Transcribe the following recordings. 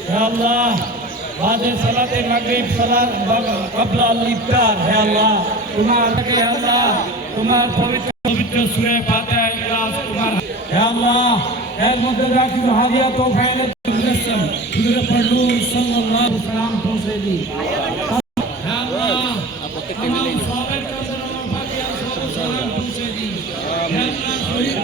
হে আল্লাহ বাদের সালাতে মাগরিব সালাত ক্বাবলা আল ইফতার হে আল্লাহ হে আল্লাহ তোমার পবিত্র পবিত্র সূরা ফাতিহা ইখলাস তোমার হে আল্লাহ এর মধ্যে যা কিছু হাদিয়া তোফা এনে দিয়েছেন হুজুরে পড়লু সাল্লাল্লাহু আলাইহি ওয়াসাল্লাম পৌঁছে দিই হে আল্লাহ প্রত্যেকটা সবের কাছে ফাতিহা সালাম পৌঁছে দিই হে আল্লাহ শহীদ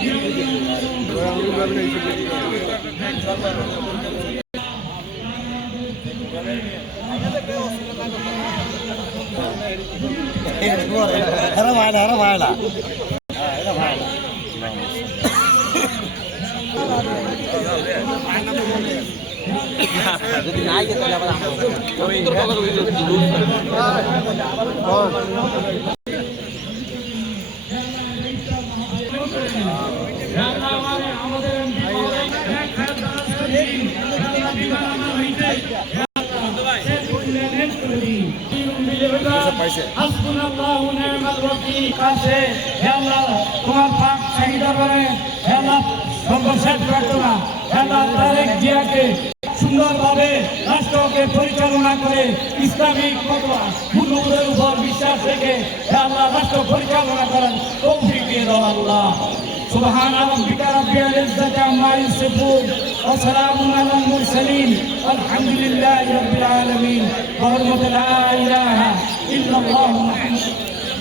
Era baila, era baila. Era baila. Jadi naik kita dapat apa? হাসবুনাল্লাহু নি'মাল ওয়াকিল কাছে হে আল্লাহ তোমার পাক চাহিদা করে হে আল্লাহ সর্বশেষ প্রার্থনা হে আল্লাহ তারেক জিয়াকে সুন্দরভাবে রাষ্ট্রকে পরিচালনা করে ইসলামিক মূল্যবোধের উপর বিশ্বাস রেখে হে আল্লাহ রাষ্ট্র পরিচালনা করেন তৌফিক দিয়ে দাও আল্লাহ সুবহান রাব্বিকা রাব্বিল ইজ্জাতি আম্মা ইয়াসিফুন ওয়া সালামুন আলাল মুরসালিন আলহামদুলিল্লাহি রাব্বিল আলামিন ওয়া লা ইলাহা ইল্লাল্লাহু মুহাম্মাদুর